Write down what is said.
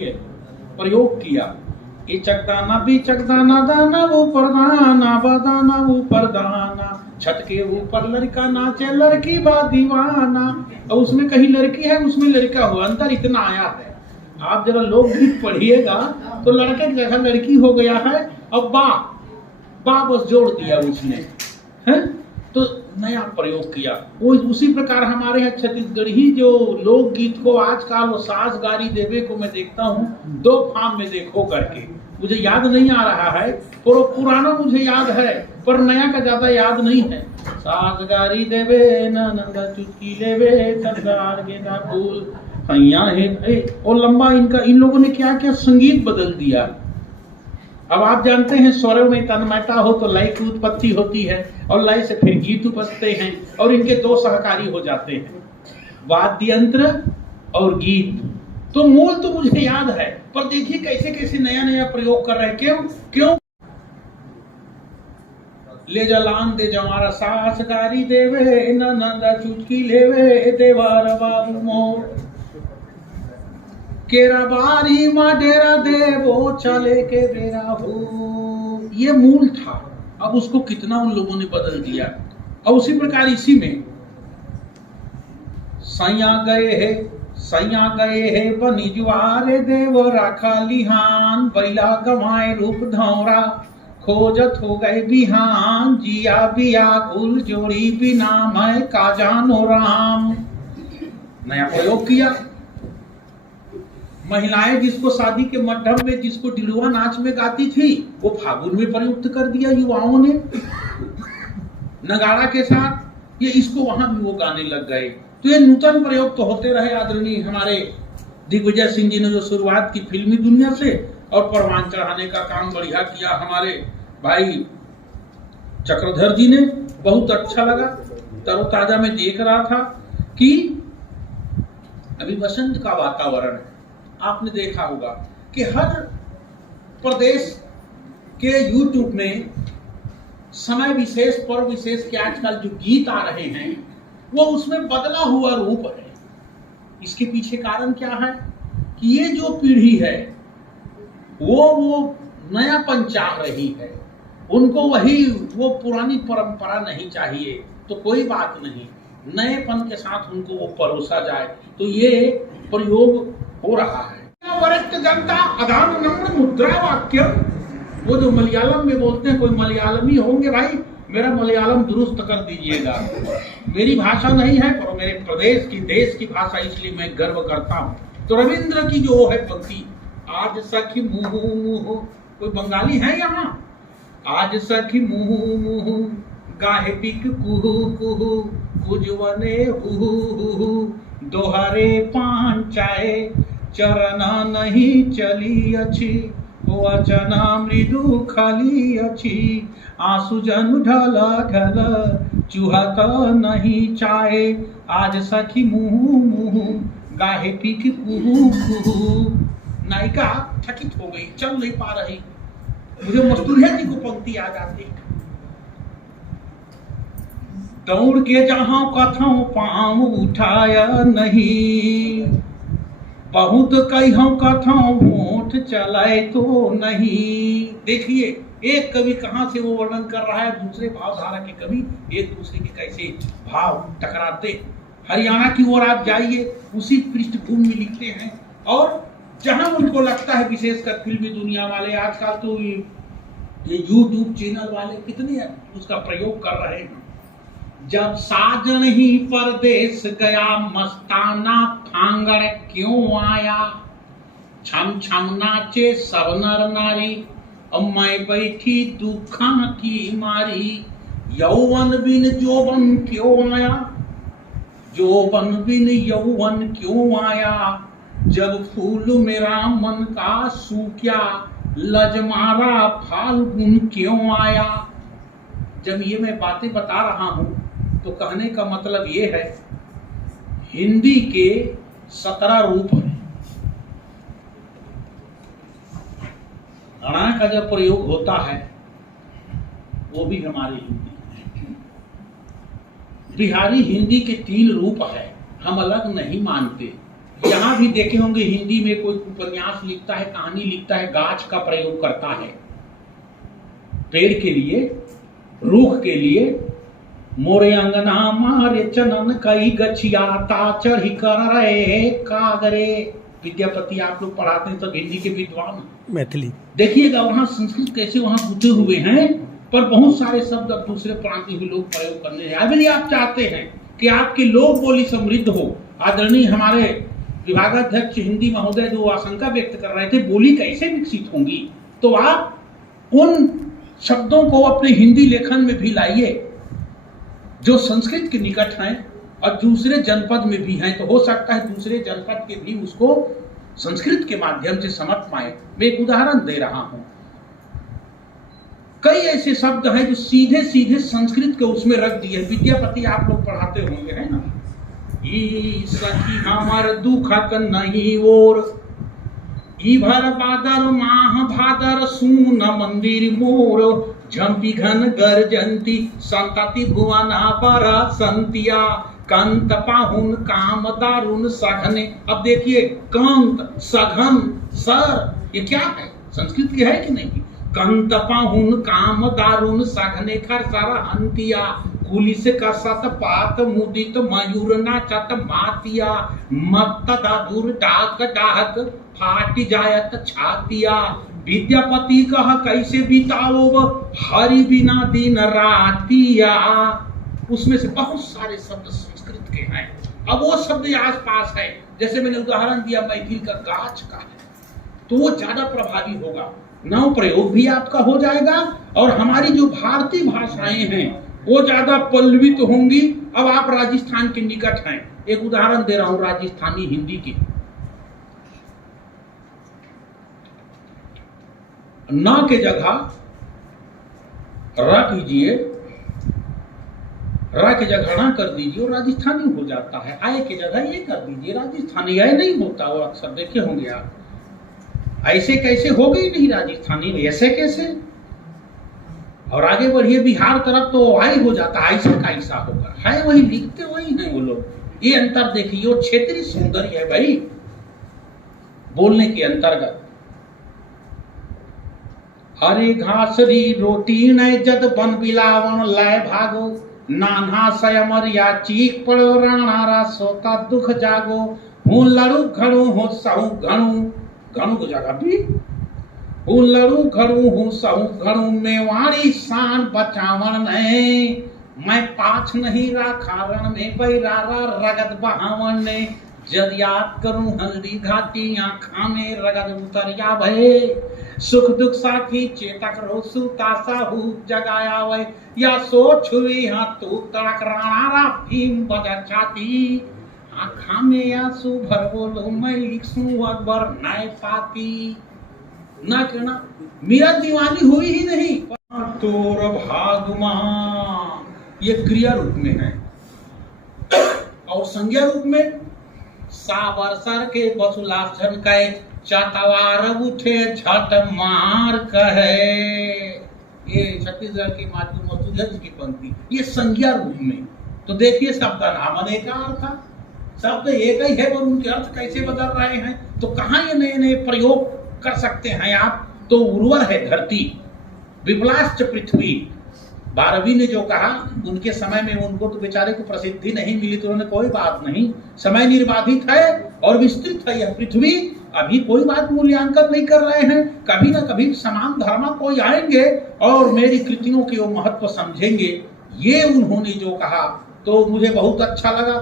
देखिए प्रयोग किया, ये चकदाना भी चकदाना दाना वो परदाना बदाना वो परदाना, छत के ऊपर लड़का नाचे लड़की बा दीवाना। और उसमें कहीं लड़की है उसमें लड़का हो, अंतर इतना आया है। आप जरा लोकगीत पढ़िएगा तो लड़के की जगह लड़की हो गया है, अब बा बस जोड़ दिया उसने, है तो नया प्रयोग किया। वो उसी प्रकार हमारे यहाँ छत्तीसगढ़ी जो लोकगीत को आजकल वो साजगारी देवे को मैं देखता हूँ 2 फार्म में देखो करके, मुझे याद नहीं आ रहा है, पुराना मुझे याद है पर नया का ज्यादा याद नहीं है। साजगारी देवे नंदा चुटकी लेवे कंदार गेंदा फूल हैया है, और लंबा इनका इन लोगों ने क्या क्या संगीत बदल दिया। अब आप जानते हैं स्वरों में तन्मयता हो तो लय की उत्पत्ति होती है और लय से फिर गीत उपजते हैं और इनके 2 सहकारी हो जाते हैं, वाद्य यंत्र और गीत। तो मूल तो मुझे याद है पर देखिए कैसे कैसे नया नया प्रयोग कर रहे हैं। क्यों ले जलान दे जमारा सासगारी देवे नंदा चुटकी लेवे देवार बाबू मोर केरा बारी माँ डेरा दे वो चले के बेरा हो। ये मूल था, अब उसको कितना उन लोगों ने बदल दिया। और उसी प्रकार इसी में सैया गए है बनी जुआरे देव राखा लिहान, बैला गवाए रूप धौरा खोजत हो गए बिहान, जिया बिया कुल जोड़ी बिना मैं का जानो राम। नया प्रयोग किया। महिलाएं जिसको शादी के मड्ढम में जिसको डिलुआ नाच में गाती थी वो फागुन में प्रयुक्त कर दिया युवाओं ने नगाड़ा के साथ, ये इसको वहां भी वो गाने लग गए। तो ये नूतन प्रयोग तो होते रहे। आदरणीय हमारे दिग्विजय सिंह जी ने जो शुरुआत की फिल्मी दुनिया से और परवान चढ़ाने का काम बढ़िया किया, हमारे भाई चक्रधर जी ने, बहुत अच्छा लगा। तरोताजा में देख रहा था कि अभी बसंत का वातावरण है। आपने देखा होगा कि हर प्रदेश के YouTube में समय विशेष पर्व विशेष के आजकल जो गीत आ रहे हैं वो उसमें बदला हुआ रूप है। इसके पीछे कारण क्या है कि ये जो पीढ़ी है वो नयापन चाह रही है, उनको वो पुरानी परंपरा नहीं चाहिए। तो कोई बात नहीं, नएपन के साथ उनको वो परोसा जाए, तो ये प्रयोग हो रहा है। वरिष्ठ जनता अदान नम्र मुद्रा वाक्य, वो जो मलयालम में बोलते हैं, कोई मलयालमी होंगे भाई, मेरा मलयालम दुरुस्त कर दीजिएगा। मेरी भाषा नहीं है पर मेरे प्रदेश की देश की भाषा, इसलिए मैं गर्व करता हूँ। तो रविंद्र की जो है पंक्ति, आज सखी मुँह मुँह, कोई बंगाली है यहाँ? आज सखी मुँह मुँह गाहे पिक कुहू कुहू कुजवने हुहू हुहू, दोहरे पांचाए चरना नहीं चली अच्छी, वचना मृदु खाली अच्छी, आंसू जन ढला ढला चुहता नहीं चाहे, आज सखी मुँह मुँह गाहे पिक कुहू कुहू। नायिका थकित हो गई, चल नहीं पा रही, मुझे मस्तूरिया जी को पंक्ति आ जाती। दौड़ के जहां कथों पाँव उठाया नहीं, बहुत कहो कथों होठ चलाए तो नहीं। देखिए एक कवि कहां से वो वर्णन कर रहा है, दूसरे भावधारा के कवि एक दूसरे के कैसे भाव टकराते। हरियाणा की ओर आप जाइए, उसी पृष्ठभूमि में लिखते हैं। और जहां उनको लगता है, विशेषकर फिल्मी दुनिया वाले, आजकल तो ये YouTube चैनल वाले कितने उसका प्रयोग कर रहे हैं। जब साजन ही परदेश गया, मस्ताना फांगड़ क्यों आया, छम छम नाचे सब नर नारी, अब मैं बैठी दुखा की मारी, यौवन बिन जोबन क्यों आया, जोबन बिन यौवन क्यों आया, जब फूल मेरा मन का सूख्या, लजमारा फाल्गुन क्यों आया। जब ये मैं बातें बता रहा हूं तो कहने का मतलब ये है, हिंदी के 17 रूप हैं। अणा का जब प्रयोग होता है वो भी हमारी हिंदी। बिहारी हिंदी के 3 रूप है, हम अलग नहीं मानते। यहाँ भी देखे होंगे हिंदी में कोई उपन्यास लिखता है, कहानी लिखता है, गाछ का प्रयोग करता है पेड़ के लिए, रूख के लिए। मोरे अंगना मारे चनन कई गछिया ता चढ़ी कर रहे कागरे। विद्यापति आप लोग पढ़ाते हैं तो हिंदी के विद्वान, मैथिली देखिएगा वहां संस्कृत कैसे वहां गुथे हुए हैं, पर बहुत सारे शब्द अब दूसरे प्रांतीय भी लोग प्रयोग करने हैं। यदि आप चाहते हैं कि आपकी लोक बोली समृद्ध हो, आदरणीय हमारे विभागाध्यक्ष हिंदी महोदय जो आशंका व्यक्त कर रहे थे बोली कैसे विकसित होंगी, तो आप उन शब्दों को अपने हिंदी लेखन में भी लाइए जो संस्कृत के निकट हैं और दूसरे जनपद में भी हैं। तो हो सकता है दूसरे जनपद के भी उसको संस्कृत के माध्यम से समझ पाए। मैं एक उदाहरण दे रहा हूं, कई ऐसे शब्द हैं जो सीधे सीधे संस्कृत के उसमें रख दिए। विद्यापति आप लोग पढ़ाते होंगे, है ना, ई सखी हमार दुखक नहीं और ई भर बादर माह भादर सून मंदिर मोर झंपी घन गर्जंती संतति भुवना पर संतिया कंत पाहुन काम दारुन सघने। अब देखिए कंत सघन सर ये क्या है, संस्कृत के है कि नहीं। कंत पाहुन काम दारुन सघने खर सर हंतिया पुलिस का सत पात मुदित मयूर नाचत मातिया मत दादुर डाक डाक फाट जायत छातिया। विद्यापति कह कैसे बिताओ हरि बिना दिन रातिया। उसमें से बहुत सारे शब्द संस्कृत के हैं। अब वो शब्द आस पास है, जैसे मैंने उदाहरण दिया मैथिल का गाछ का है, तो वो ज्यादा प्रभावी होगा, नव प्रयोग भी आपका हो जाएगा और हमारी जो भारतीय भाषाएं हैं वो ज्यादा पल्लवित होंगी। अब आप राजस्थान के निकट हैं, एक उदाहरण दे रहा हूं राजस्थानी हिंदी की। न के जगह र कीजिए, र के जगह ना कर दीजिए और राजस्थानी हो जाता है। आय के जगह ये कर दीजिए, राजस्थानी आय नहीं होता। वो अक्सर देखे होंगे आप, ऐसे कैसे हो गई नहीं राजस्थानी में, ऐसे कैसे। और आगे बढ़िए बिहार तरफ तो आय हो जाता, ऐसा कैसा होगा, है वही लिखते वही हैं वो लोग। ये अंतर देखिए, वो क्षेत्रीय सौंदर्य है भाई बोलने के अंतर्गत। हरे घासरी रोटी न जद बन बिलावन लय भागो नाना सयमर या चीख पड़ो राणारा सोता दुख जागो हूं लड़ू घड़ू हो सहू घणू घणू को जगह भी हूं लड़ू घड़ू हूं सहू घणू मेवाड़ी शान बचावन ने मैं पाछ नहीं राखा रण में बैरारा रगत बहावन ने जद याद करूं हल्दी घाटी आंखा में रगत उतरिया भय सुख दुख साथी चेतक रो सुता साहू जगाया वै या सो छुई हाथ तू तड़क राणा भीम बजा छाती आँखा में आंसू भर बोलो मैं लिखूं अकबर नए पाती। ना कहना मेरा दीवानी हुई ही नहीं तोर भागमा, ये क्रिया रूप में है और संज्ञा रूप में सावर सर के बसुलासन कहे चातवार उठे झट मार कहे। ये छत्तीसगढ़ की मातृ मधुधर की पंक्ति, ये संज्ञा रूप में। तो देखिए शब्द नाम अनेक अर्थ, शब्द एक ही है और उनके अर्थ कैसे बदल रहे हैं। तो कहाँ ये नए नए प्रयोग कर सकते हैं आप। तो उर्वर है धरती, विपलाश्च पृथ्वी। 12वीं ने जो कहा, उनके समय में उनको तो बेचारे को प्रसिद्धि नहीं मिली, तो उन्होंने कोई बात नहीं, समय निर्बाधित है और विस्तृत है यह पृथ्वी। अभी कोई बात मूल्यांकन नहीं कर रहे हैं, कभी ना कभी समान धर्म कोई आएंगे और मेरी कृतियों के वो महत्व समझेंगे। ये उन्होंने जो कहा तो मुझे बहुत अच्छा लगा।